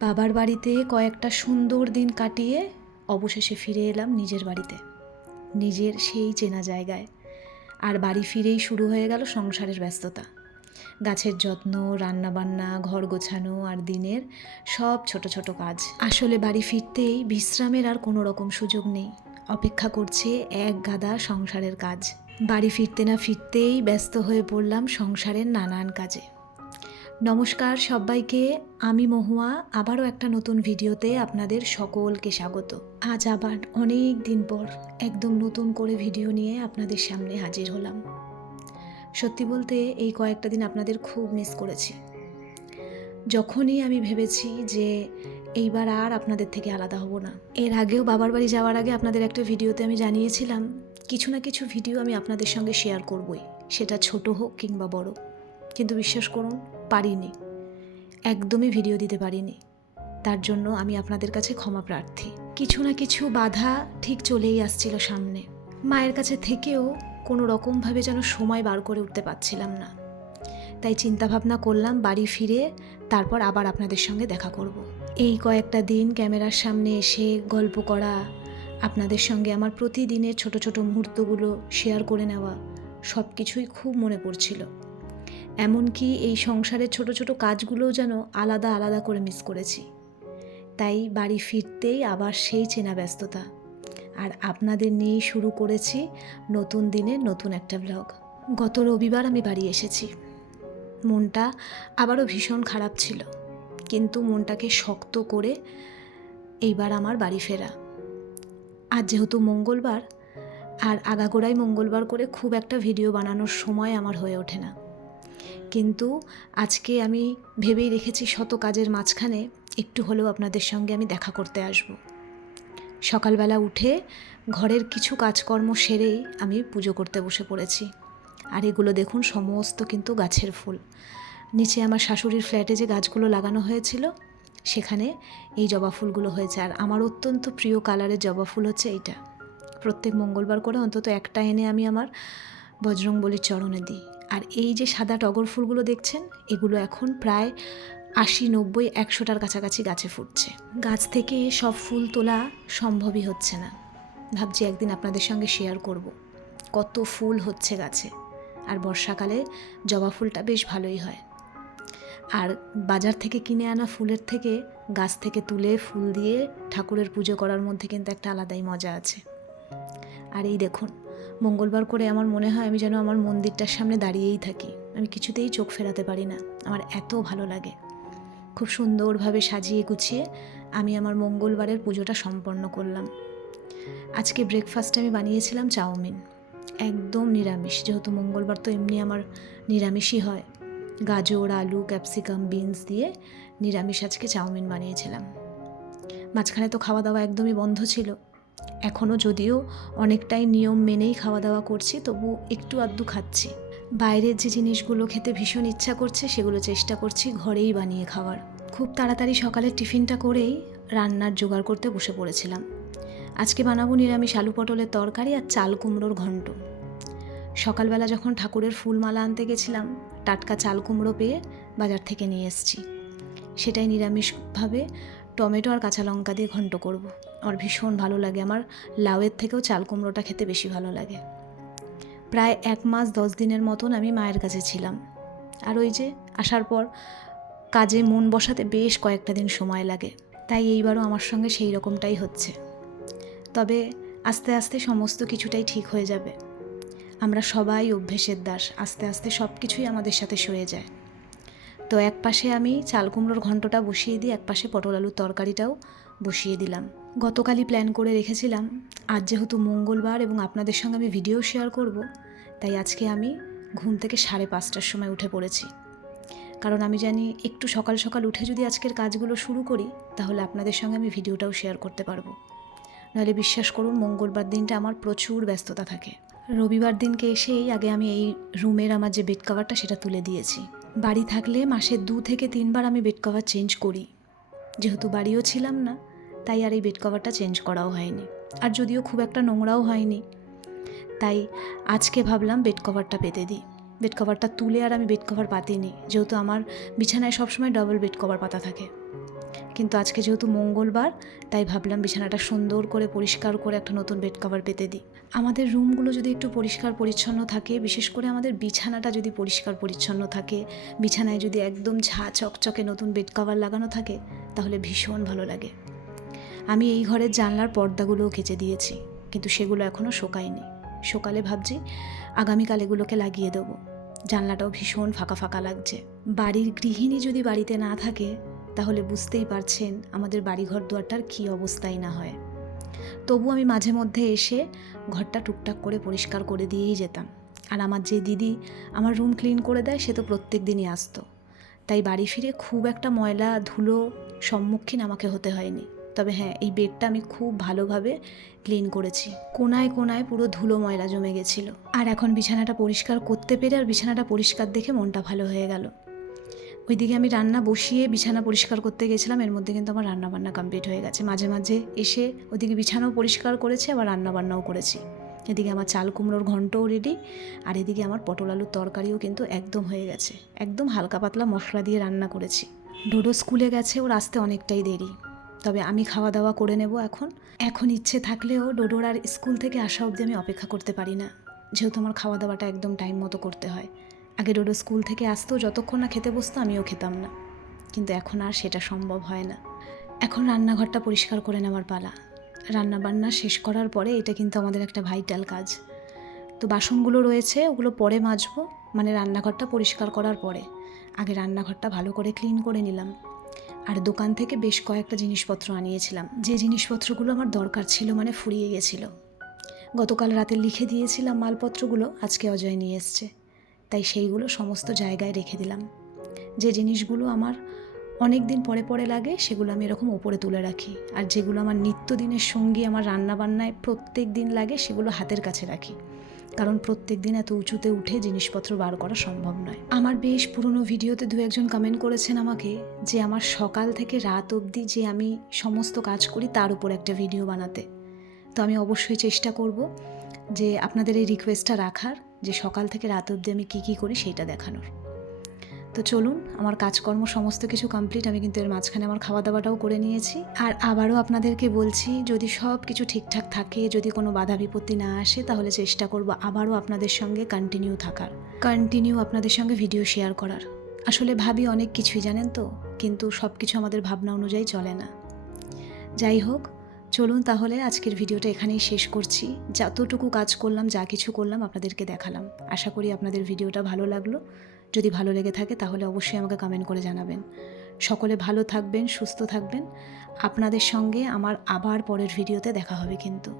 বাবার বাড়িতে কয়েকটা সুন্দর দিন কাটিয়ে অবশেষে ফিরে এলাম নিজের বাড়িতে, নিজের সেই চেনা জায়গায়। আর বাড়ি ফিরেই শুরু হয়ে গেল সংসারের ব্যস্ততা, গাছের যত্ন, রান্নাবান্না, ঘর গোছানো আর দিনের সব ছোট ছোট কাজ। আসলে বাড়ি ফিরতেই বিশ্রামের আর কোনো রকম সুযোগ নেই, অপেক্ষা করছে এক গাদা সংসারের কাজ। বাড়ি ফিরতে না ফিরতেই ব্যস্ত হয়ে পড়লাম সংসারের নানান কাজে। নমস্কার সবাইকে, আমি মহুয়া আবারও একটা নতুন ভিডিওতে আপনাদের সকলকে স্বাগত। আজ আবার অনেক দিন পর একদম নতুন করে ভিডিও নিয়ে আপনাদের সামনে হাজির হলাম। সত্যি বলতে এই কয়েকটা দিন আপনাদের খুব মিস করেছি। যখনই আমি ভেবেছি যে এইবার আর আপনাদের থেকে আলাদা হব না, এর আগেও বাবার বাড়ি যাওয়ার আগে আপনাদের একটা ভিডিওতে আমি জানিয়েছিলাম কিছু না কিছু ভিডিও আমি আপনাদের সঙ্গে শেয়ার করবই, সেটা ছোট হোক কিংবা বড়। কিন্তু বিশ্বাস করুন, পারিনি, একদমই ভিডিও দিতে পারিনি। তার জন্য আমি আপনাদের কাছে ক্ষমা প্রার্থী। কিছু না কিছু বাধা ঠিক চলেই আসছিল সামনে। মায়ের কাছে থেকেও কোনো রকমভাবে যেন সময় বার করে উঠতে পারছিলাম না। তাই চিন্তাভাবনা করলাম বাড়ি ফিরে তারপর আবার আপনাদের সঙ্গে দেখা করব। এই কয়েকটা দিন ক্যামেরার সামনে এসে গল্প করা, আপনাদের সঙ্গে আমার প্রতিদিনের ছোট ছোট মুহূর্তগুলো শেয়ার করে নেওয়া, সব কিছুই খুব মনে পড়ছিল। এমনকি এই সংসারের ছোট ছোট কাজগুলোও যেন আলাদা আলাদা করে মিস করেছি। তাই বাড়ি ফিরতেই আবার সেই চেনা ব্যস্ততা, আর আপনাদের নিয়েই শুরু করেছি নতুন দিনের নতুন একটা ব্লগ। গত রবিবার আমি বাড়ি এসেছি। মনটা আবারও ভীষণ খারাপ ছিল, কিন্তু মনটাকে শক্ত করে এইবার আমার বাড়ি ফেরা। আজ যেহেতু মঙ্গলবার, আর আগাগোড়াই মঙ্গলবার করে খুব একটা ভিডিও বানানোর সময় আমার হয়ে ওঠে না, কিন্তু আজকে আমি ভেবেই রেখেছি শত কাজের মাঝখানে একটু হলেও আপনাদের সঙ্গে আমি দেখা করতে আসব। সকালবেলা উঠে ঘরের কিছু কাজকর্ম সেরেই আমি পুজো করতে বসে পড়েছি। আর এগুলো দেখুন, সমস্ত কিন্তু গাছের ফুল। নিচে আমার শাশুড়ির ফ্ল্যাটে যে গাছগুলো লাগানো হয়েছিল সেখানে এই জবা ফুলগুলো হয়েছে। আর আমার অত্যন্ত প্রিয় কালারের জবা ফুল হচ্ছে এইটা। প্রত্যেক মঙ্গলবার করে অন্তত একটা এনে আমি আমার বজরংবলীর চরণে দিই। আর এই যে সাদা টগর ফুলগুলো দেখছেন, এগুলো এখন প্রায় 80, 90, 100টার কাছাকাছি গাছে ফুটছে। গাছ থেকে সব ফুল তোলা সম্ভবই হচ্ছে না। ভাবছি একদিন আপনাদের সঙ্গে শেয়ার করব কত ফুল হচ্ছে গাছে। আর বর্ষাকালে জবা ফুলটা বেশ ভালোই হয়। আর বাজার থেকে কিনে আনা ফুলের থেকে গাছ থেকে তুলে ফুল দিয়ে ঠাকুরের পুজো করার মধ্যে কিন্তু একটা আলাদাই মজা আছে। আর এই দেখুন, মঙ্গলবার করে আমার মনে হয় আমি যেন আমার মন্দিরটার সামনে দাঁড়িয়েই থাকি। আমি কিছুতেই চোখ ফেরাতে পারি না, আমার এত ভালো লাগে। খুব সুন্দরভাবে সাজিয়ে গুছিয়ে আমি আমার মঙ্গলবারের পুজোটা সম্পন্ন করলাম। আজকে ব্রেকফাস্টে আমি বানিয়েছিলাম চাউমিন, একদম নিরামিষ, যেহেতু মঙ্গলবার তো এমনি আমার নিরামিষই হয়। গাজর, আলু, ক্যাপসিকাম, বিনস দিয়ে নিরামিষ আজকে চাউমিন বানিয়েছিলাম। মাঝখানে তো খাওয়া দাওয়া একদমই বন্ধ ছিল। এখনও যদিও অনেকটাই নিয়ম মেনেই খাওয়া দাওয়া করছি, তবু একটু আধটু খাচ্ছি। বাইরের যে জিনিসগুলো খেতে ভীষণ ইচ্ছা করছে সেগুলো চেষ্টা করছি ঘরেই বানিয়ে খাওয়ার। খুব তাড়াতাড়ি সকালের টিফিনটা করেই রান্নার জোগাড় করতে বসে পড়েছিলাম। আজকে বানাবো নিরামিষ আলু পটলের তরকারি আর চাল কুমড়োর ঘন্ট। সকালবেলা যখন ঠাকুরের ফুলমালা আনতে গেছিলাম, টাটকা চাল কুমড়ো পেয়ে বাজার থেকে নিয়ে এসেছি। সেটাই নিরামিষভাবে টমেটো আর কাঁচা লঙ্কা দিয়ে ঘন্ট করব। আমার ভীষণ ভালো লাগে, আমার লাউয়ের থেকেও চাল কুমড়োটা খেতে বেশি ভালো লাগে। প্রায় 1 মাস 10 দিনের মতন আমি মায়ের কাছে ছিলাম। আর ওই যে আসার পর কাজে মন বসাতে বেশ কয়েকটা দিন সময় লাগে, তাই এইবারও আমার সঙ্গে সেই রকমটাই হচ্ছে। তবে আস্তে আস্তে সমস্ত কিছুটাই ঠিক হয়ে যাবে। আমরা সবাই অভ্যেসের দাস, আস্তে আস্তে সব কিছুই আমাদের সাথে সয়ে যায়। তো এক পাশে আমি চাল কুমড়োর ঘন্টটা বসিয়ে দিই, এক পাশে পটল আলুর তরকারিটাও বসিয়ে দিলাম। গতকালই প্ল্যান করে রেখেছিলাম, আজ যেহেতু মঙ্গলবার এবং আপনাদের সঙ্গে আমি ভিডিও শেয়ার করব, তাই আজকে আমি ঘুম থেকে 5:30টার সময় উঠে পড়েছি। কারণ আমি জানি একটু সকাল সকাল উঠে যদি আজকের কাজগুলো শুরু করি, তাহলে আপনাদের সঙ্গে আমি ভিডিওটাও শেয়ার করতে পারবো। নাহলে বিশ্বাস করুন, মঙ্গলবার দিনটা আমার প্রচুর ব্যস্ততা থাকে। রবিবার দিনকে এসেই আগে আমি এই রুমের আমার যে বেড কভারটা সেটা তুলে দিয়েছি। বাড়ি থাকলে মাসে 2 থেকে 3 বার আমি বেড কভার চেঞ্জ করি। যেহেতু বাড়িও ছিলাম না, তাই আর এই বেড কভারটা চেঞ্জ করাও হয়নি। আর যদিও খুব একটা নোংরাও হয়নি, তাই আজকে ভাবলাম বেড কভারটা পেতে দিই। বেড কভারটা তুলে আর আমি বেড কভার পাতিনি, যেহেতু আমার বিছানায় সবসময় ডবল বেড কভার পাতা থাকে। কিন্তু আজকে যেহেতু মঙ্গলবার, তাই ভাবলাম বিছানাটা সুন্দর করে পরিষ্কার করে একটা নতুন বেড কভার পেতে দিই। আমাদের রুমগুলো যদি একটু পরিষ্কার পরিচ্ছন্ন থাকে, বিশেষ করে আমাদের বিছানাটা যদি পরিষ্কার পরিচ্ছন্ন থাকে, বিছানায় যদি একদম ঝা চকচকে নতুন বেড কভার লাগানো থাকে, তাহলে ভীষণ ভালো লাগে। আমি এই ঘরের জানলার পর্দাগুলোও কেচে দিয়েছি, কিন্তু সেগুলো এখনও শোকায়নি। সকালে ভাবছি আগামীকাল এগুলোকে লাগিয়ে দেবো। জানলাটাও ভীষণ ফাঁকা ফাঁকা লাগছে। বাড়ির গৃহিণী যদি বাড়িতে না থাকে, তাহলে বুঝতেই পারছেন আমাদের বাড়িঘর দুয়ারটার কী অবস্থাই না হয়। তবু আমি মাঝে মধ্যে এসে ঘরটা টুকটাক করে পরিষ্কার করে দিয়েই যেতাম। আর আমার যে দিদি আমার রুম ক্লিন করে দেয়, সে তো প্রত্যেক দিনই আসতো। তাই বাড়ি ফিরে খুব একটা ময়লা ধুলো সম্মুখীন আমাকে হতে হয়নি। তবে হ্যাঁ, এই বেডটা আমি খুব ভালোভাবে ক্লিন করেছি। কোনায় কোনায় পুরো ধুলো ময়লা জমে গেছিলো। আর এখন বিছানাটা পরিষ্কার করতে পেরে আর বিছানাটা পরিষ্কার দেখে মনটা ভালো হয়ে গেল। ওইদিকে আমি রান্না বসিয়ে বিছানা পরিষ্কার করতে গেছিলাম, এর মধ্যে কিন্তু আমার রান্নাবান্না কমপ্লিট হয়ে গেছে। মাঝে মাঝে এসে ওইদিকে বিছানাও পরিষ্কার করেছি, আবার রান্নাবান্নাও করেছি। এদিকে আমার চাল কুমড়োর ঘন্টও রেডি, আর এদিকে আমার পটল আলুর তরকারিও কিন্তু একদম হয়ে গেছে। একদম হালকা পাতলা মশলা দিয়ে রান্না করেছি। ডোডো স্কুলে গেছে, ওর আসতে অনেকটাই দেরি। তবে আমি খাওয়া দাওয়া করে নেব এখন ইচ্ছে থাকলেও ডোডোর আর স্কুল থেকে আসা অবধি আমি অপেক্ষা করতে পারি না, যেহেতু আমার খাওয়া দাওয়াটা একদম টাইম মতো করতে হয়। আগে ডোডো স্কুল থেকে আসতো, যতক্ষণ না খেতে বসতো আমিও খেতাম না, কিন্তু এখন আর সেটা সম্ভব হয় না। এখন রান্নাঘরটা পরিষ্কার করে নেওয়ার পালা। রান্নাবান্না শেষ করার পরে এটা কিন্তু আমাদের একটা ভাইটাল কাজ। তো বাসনগুলো রয়েছে, ওগুলো পরে মাজবো, মানে রান্নাঘরটা পরিষ্কার করার পরে। আগে রান্নাঘরটা ভালো করে ক্লিন করে নিলাম। আর দোকান থেকে বেশ কয়েকটা জিনিসপত্র আনিয়েছিলাম, যে জিনিসপত্রগুলো আমার দরকার ছিল, মানে ফুরিয়ে গেছিলো। গতকাল রাতে লিখে দিয়েছিলাম মালপত্রগুলো, আজকে অজয় নিয়ে এসছে, তাই সেইগুলো সমস্ত জায়গায় রেখে দিলাম। যে জিনিসগুলো আমার অনেক দিন পরে পরে লাগে, সেগুলো আমি এরকম ওপরে তুলে রাখি। আর যেগুলো আমার নিত্যদিনের সঙ্গী, আমার রান্নাবান্নায় প্রত্যেক দিন লাগে, সেগুলো হাতের কাছে রাখি। কারণ প্রত্যেক দিন এত উঁচুতে উঠে জিনিসপত্র বার করা সম্ভব নয়। আমার বেশ পুরনো ভিডিওতে 2-1জন কমেন্ট করেছেন আমাকে যে আমার সকাল থেকে রাত অবধি যে আমি সমস্ত কাজ করি তার উপর একটা ভিডিও বানাতে। তো আমি অবশ্যই চেষ্টা করব যে আপনাদের এই রিকোয়েস্টটা রাখার, যে সকাল থেকে রাত অবধি আমি কী কী করি সেইটা দেখানোর। তো চলুন, আমার কাজকর্ম সমস্ত কিছু কমপ্লিট। আমি কিন্তু এর মাঝখানে আমার খাওয়া দাওয়াটাও করে নিয়েছি। আর আবারও আপনাদেরকে বলছি, যদি সব কিছু ঠিকঠাক থাকে, যদি কোনো বাধা বিপত্তি না আসে, তাহলে চেষ্টা করব আবারও আপনাদের সঙ্গে কন্টিনিউ আপনাদের সঙ্গে ভিডিও শেয়ার করার। আসলে ভাবি অনেক কিছুই, জানেন তো, কিন্তু সব কিছু আমাদের ভাবনা অনুযায়ী চলে না। যাই হোক, চলুন তাহলে আজকের ভিডিওটা এখানেই শেষ করছি। যতটুকু কাজ করলাম, যা কিছু করলাম আপনাদেরকে দেখালাম। আশা করি আপনাদের ভিডিওটা ভালো লাগলো। যদি ভালো লেগে থাকে তাহলে অবশ্যই আমাকে কমেন্ট করে জানাবেন। সকলে ভালো থাকবেন, সুস্থ থাকবেন। আপনাদের সঙ্গে আমার আবার পরের ভিডিওতে দেখা হবে কিন্তু।